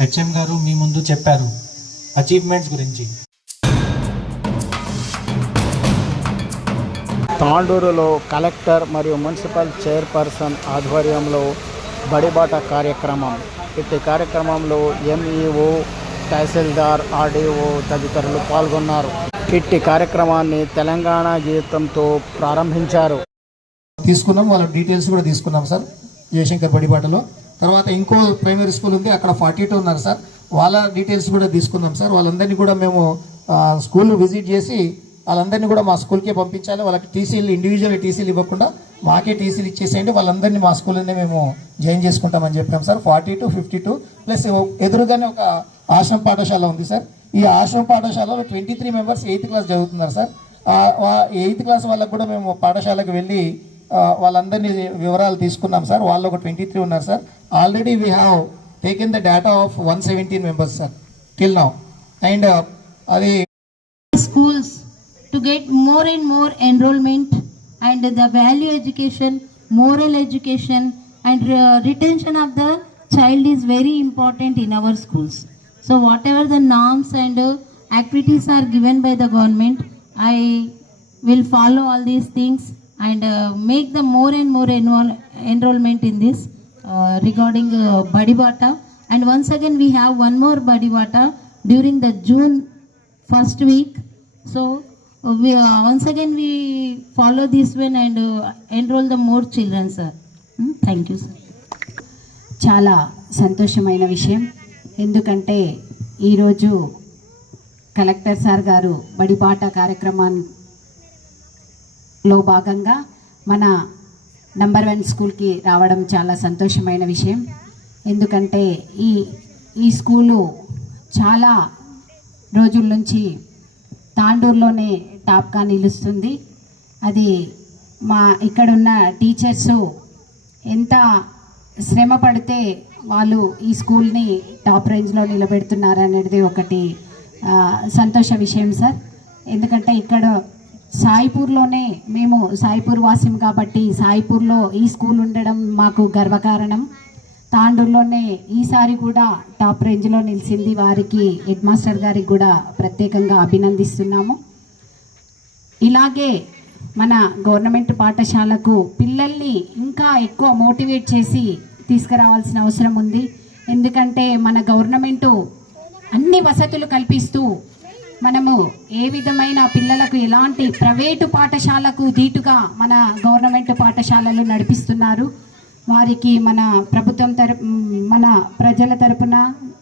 HM గారు మీ ముందు చెప్పారు అచీవ్మెంట్స్ గురించి. తాండూరులో కలెక్టర్ మరియు మున్సిపల్ చైర్పర్సన్ ఆధ్వర్యంలో బడిబాట కార్యక్రమం. ఇట్టి కార్యక్రమంలో ఎంఈఓ, తహసీల్దార్, ఆర్డీఓ తదితరులు పాల్గొన్నారు. ఇట్టి కార్యక్రమాన్ని తెలంగాణ గీతంతో ప్రారంభించారు. తీసుకున్నాం, వాళ్ళ డీటెయిల్స్ కూడా తీసుకున్నాం సార్ జయశంకర్ బడిబాటలో. తర్వాత ఇంకో ప్రైమరీ స్కూల్ ఉంది, అక్కడ 42 ఉన్నారు సార్, వాళ్ళ డీటెయిల్స్ కూడా తీసుకున్నాం సార్. వాళ్ళందరినీ కూడా మేము స్కూల్ విజిట్ చేసి వాళ్ళందరినీ కూడా మా స్కూల్కే పంపించాలి. వాళ్ళకి టీసీలు, ఇండివిజువల్ టీసీలు ఇవ్వకుండా మాకే టీసీలు ఇచ్చేసేయండి, వాళ్ళందరినీ మా స్కూల్లోనే మేము జాయిన్ చేసుకుంటామని చెప్పాం సార్. 42, 52 ప్లస్ ఎదురుగానే ఒక ఆశ్రమ పాఠశాల ఉంది సార్. ఈ ఆశ్రమ పాఠశాలలో 23 మెంబర్స్ 8th క్లాస్ చదువుతున్నారు సార్. 8th క్లాస్ వాళ్ళకు కూడా మేము పాఠశాలకు వెళ్ళి వాళ్ళందరినీ వివరాలు తీసుకున్నాం సార్. వాళ్ళు ఒక 23 ఉన్నారు sir. Already we have taken the data of 117 members sir till now. And అది schools to get more and more enrollment, and the value education, moral education, and retention of the child is very important in our schools. So whatever the norms and activities are given by the government, I will follow all these things and make the more and more enrollment in this regarding Badibata. And once again we have one more Badibata during the June first week. So we once again we follow this one and enroll the more children, sir. Thank you, sir. చాలా సంతోషమైన విషయం. ఎందుకంటే ఈరోజు collector sir గారు బడిబాట కార్యక్రమంలో భాగంగా మన number 1 స్కూల్కి రావడం చాలా సంతోషమైన విషయం. ఎందుకంటే ఈ స్కూలు చాలా రోజుల నుంచి తాండూరులోనే టాప్గా నిలుస్తుంది. అది మా ఇక్కడున్న టీచర్సు ఎంత శ్రమ పడితే వాళ్ళు ఈ స్కూల్ని టాప్ రేంజ్లో నిలబెడుతున్నారు అనేది ఒకటి సంతోష విషయం సార్. ఎందుకంటే ఇక్కడ సాయిపూర్లోనే, మేము సాయిపూర్ వాసిం కాబట్టి సాయిపూర్లో ఈ స్కూల్ ఉండడం మాకు గర్వకారణం. తాండూరులోనే ఈసారి కూడా టాప్ రేంజ్లో నిలిచింది. వారికి హెడ్ మాస్టర్ గారికి కూడా ప్రత్యేకంగా అభినందిస్తున్నాము. ఇలాగే మన గవర్నమెంట్ పాఠశాలకు పిల్లల్ని ఇంకా ఎక్కువ మోటివేట్ చేసి తీసుకురావాల్సిన అవసరం ఉంది. ఎందుకంటే మన గవర్నమెంటు అన్ని వసతులు కల్పిస్తూ మనము ఏ విధమైన పిల్లలకు ఎలాంటి ప్రైవేటు పాఠశాలకు ధీటుగా మన గవర్నమెంట్ పాఠశాలలు నడిపిస్తున్నారు. వారికి మన ప్రభుత్వం మన ప్రజల తరపున,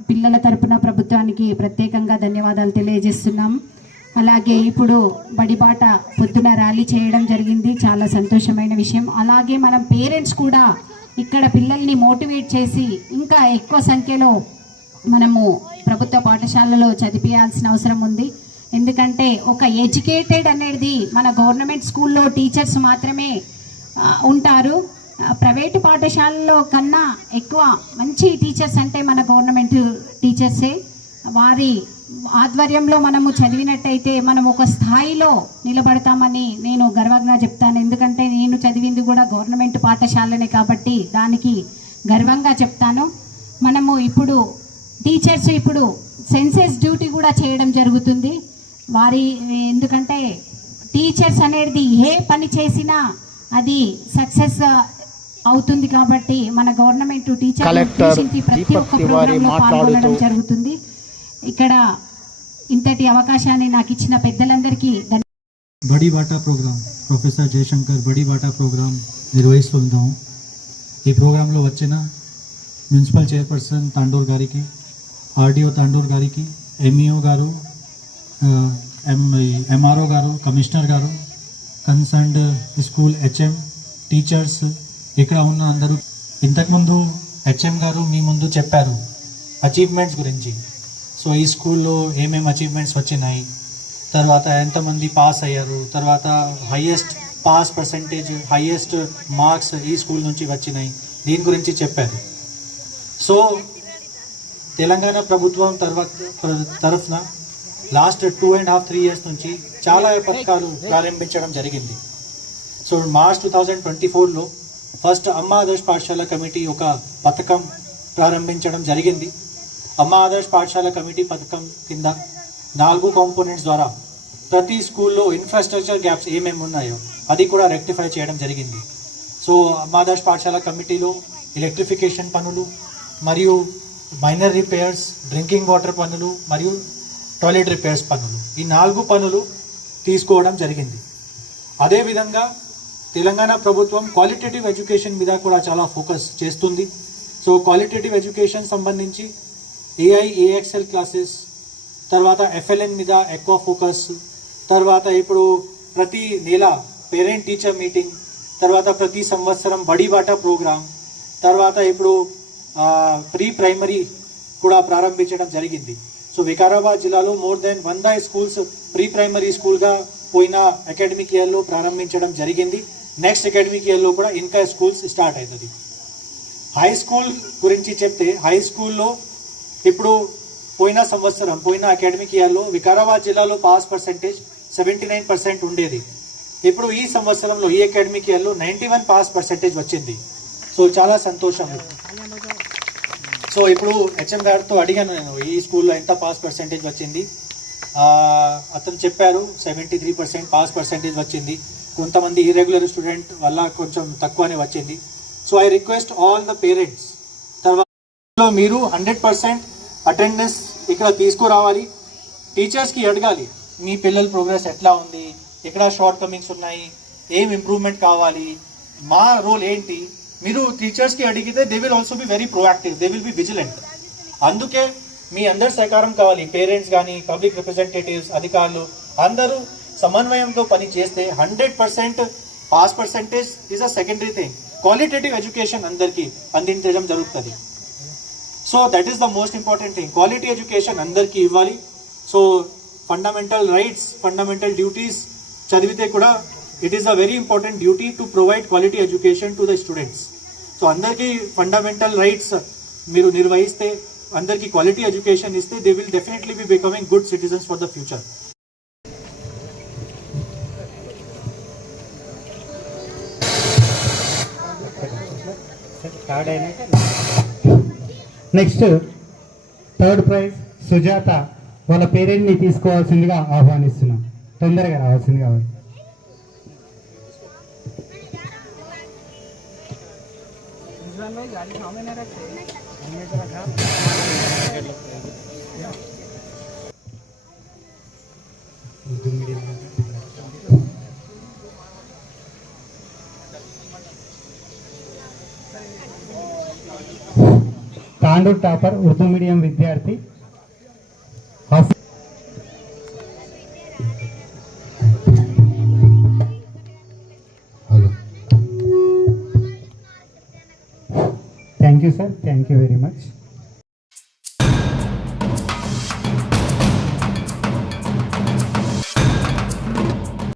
పిల్లల తరపున ప్రభుత్వానికి ప్రత్యేకంగా ధన్యవాదాలు తెలియజేస్తున్నాము. అలాగే ఇప్పుడు బడిబాట పొద్దున ర్యాలీ చేయడం జరిగింది, చాలా సంతోషమైన విషయం. అలాగే మనం పేరెంట్స్ కూడా ఇక్కడ పిల్లల్ని మోటివేట్ చేసి ఇంకా ఎక్కువ సంఖ్యలో మనము ప్రభుత్వ పాఠశాలలో చదివించాల్సిన అవసరం ఉంది. ఎందుకంటే ఒక ఎడ్యుకేటెడ్ అనేది మన గవర్నమెంట్ స్కూల్లో టీచర్స్ మాత్రమే ఉంటారు. ప్రైవేటు పాఠశాలలో కన్నా ఎక్కువ మంచి టీచర్స్ అంటే మన గవర్నమెంట్ టీచర్సే. వారి ఆధ్వర్యంలో మనము చదివినట్టయితే మనం ఒక స్థాయిలో నిలబడతామని నేను గర్వంగా చెప్తాను. ఎందుకంటే నేను చదివింది కూడా గవర్నమెంట్ పాఠశాలనే కాబట్టి దానికి గర్వంగా చెప్తాను. మనము ఇప్పుడు టీచర్స్ ఇప్పుడు సెన్సెస్ డ్యూటీ కూడా చేయడం జరుగుతుంది. ఎందుకంటే టీచర్స్ అనేది ఏ పని చేసినా అది సక్సెస్ అవుతుంది కాబట్టి మన గవర్నమెంట్ టీచర్ ప్రతి ఒక్క ప్రోగ్రాంలో పాల్గొనడం జరుగుతుంది. ఇక్కడ ఇంతటి అవకాశాన్ని నాకు ఇచ్చిన పెద్దలందరికీ బడిబాటా ప్రోగ్రామ్, ప్రొఫెసర్ జయశంకర్ బడిబాటా ప్రోగ్రామ్ నిర్వహిస్తున్నాం. ఈ ప్రోగ్రాంలో వచ్చిన మున్సిపల్ చైర్పర్సన్ తాండూర్ గారికి, ఆర్డీఓ తాండూర్ గారికి, ఎంఈఓ గారు, ఎంఆర్ఓ గారు, కమిషనర్ గారు, కన్సర్న్డ్ స్కూల్ హెచ్ఎం, టీచర్స్, ఇక్కడ ఉన్న అందరూ. ఇంతకుముందు హెచ్ఎం గారు మీ ముందు చెప్పారు అచీవ్మెంట్స్ గురించి. సో ఈ స్కూల్లో ఏమేమి అచీవ్మెంట్స్ వచ్చినాయి, తర్వాత ఎంతమంది పాస్ అయ్యారు, తర్వాత highest pass percentage, highest marks ఈ స్కూల్ నుంచి వచ్చినాయి, దీని గురించి చెప్పారు. సో తెలంగాణ ప్రభుత్వం తరఫున లాస్ట్ 2.5-3 years నుంచి చాలా పథకాలు ప్రారంభించడం జరిగింది. సో మార్చ్ 2024లో ఫస్ట్ అమ్మ ఆదర్శ్ పాఠశాల కమిటీ ఒక పథకం ప్రారంభించడం జరిగింది. అమ్మ ఆదర్శ్ పాఠశాల కమిటీ పథకం కింద 4 కాంపోనెంట్స్ ద్వారా ప్రతి స్కూల్లో ఇన్ఫ్రాస్ట్రక్చర్ గ్యాప్స్ ఏమేమి ఉన్నాయో అది కూడా రెక్టిఫై చేయడం జరిగింది. సో అమ్మ ఆదర్శ్ పాఠశాల కమిటీలో ఎలక్ట్రిఫికేషన్ పనులు మరియు మైనర్ రిపేర్స్, డ్రింకింగ్ వాటర్ పనులు మరియు టాయిలెట్ రిపేర్స్ పనులు, ఈ 4 పనులు తీసుకోవడం జరిగింది. అదేవిధంగా తెలంగాణ ప్రభుత్వం క్వాలిటేటివ్ ఎడ్యుకేషన్ మీద కూడా చాలా ఫోకస్ చేస్తుంది. సో క్వాలిటేటివ్ ఎడ్యుకేషన్ సంబంధించి ఏఐఏఎక్స్ఎల్ క్లాసెస్, తర్వాత ఎఫ్ఎల్ఎన్ మీద ఎక్కువ ఫోకస్, తర్వాత ఇప్పుడు ప్రతి నెల పేరెంట్ టీచర్ మీటింగ్, తర్వాత ప్రతి సంవత్సరం బడి బాట ప్రోగ్రామ్, తర్వాత ఇప్పుడు ప్రీ ప్రైమరీ కూడా ప్రారంభించడం జరిగింది. సో వికారాబాద్ జిల్లాలో more than 100 schools pre primary స్కూల్గా పోయిన అకాడమిక్ ఇయర్లో ప్రారంభించడం జరిగింది. నెక్స్ట్ అకాడమిక్ ఇయర్లో కూడా ఇంకా స్కూల్స్ స్టార్ట్ అవుతుంది. హై స్కూల్ గురించి చెప్తే హై స్కూల్లో ఇప్పుడు పోయిన అకాడమిక్ ఇయర్లో వికారాబాద్ జిల్లాలో పాస్ పర్సెంటేజ్ 79% ఉండేది. ఇప్పుడు ఈ సంవత్సరంలో ఈ అకాడమిక్ ఇయర్లో 91 పాస్ పర్సెంటేజ్ వచ్చింది. సో చాలా సంతోషం. సో ఇప్పుడు హెచ్ఎం గారితో అడిగాను నేను, ఈ స్కూల్లో ఎంత పాస్ పర్సెంటేజ్ వచ్చింది. అతను చెప్పారు 73% పాస్ పర్సెంటేజ్ వచ్చింది. కొంతమంది ఇర్రెగ్యులర్ స్టూడెంట్ వల్ల కొంచెం తక్కువనే వచ్చింది. So I request all the parents, తర్వాత మీరు 100% అటెండెన్స్ ఇక్కడ తీసుకురావాలి. టీచర్స్కి అడగాలి మీ పిల్లల ప్రోగ్రెస్ ఎట్లా ఉంది, ఎక్కడ షార్ట్ కమింగ్స్ ఉన్నాయి, ఏం ఇంప్రూవ్మెంట్ కావాలి, మా రోల్ ఏంటి. మీరు టీచర్స్కి అడిగితే they will also be very proactive, they will be vigilant. అందుకే మీ అందరి సహకారం కావాలి. పేరెంట్స్ కానీ, పబ్లిక్ రిప్రజెంటేటివ్స్, అధికారులు అందరూ సమన్వయంతో పని చేస్తే 100% pass percentage is a secondary thing. Qualitative education అందరికీ అందించడం జరుగుతుంది. So that is the most important thing. Quality education అందరికీ ఇవ్వాలి. So fundamental rights, fundamental duties చదివితే కూడా it is a very important duty to provide quality education to the students. So అందరికీ fundamental rights మీరు నిర్వహిస్తే, అందరికీ క్వాలిటీ ఎడ్యుకేషన్ ఇస్తే, they will definitely be becoming good citizens for the future. Next third prize Sujatha వాళ్ళ పేరెంట్ని తీసుకోవాల్సిందిగా ఆహ్వానిస్తున్నాం. తొందరగా రావాల్సింది కావాలి. తాండూర్ టాపర్ ఉర్దూ మీడియం విద్యార్థి thank you sir, thank you very much.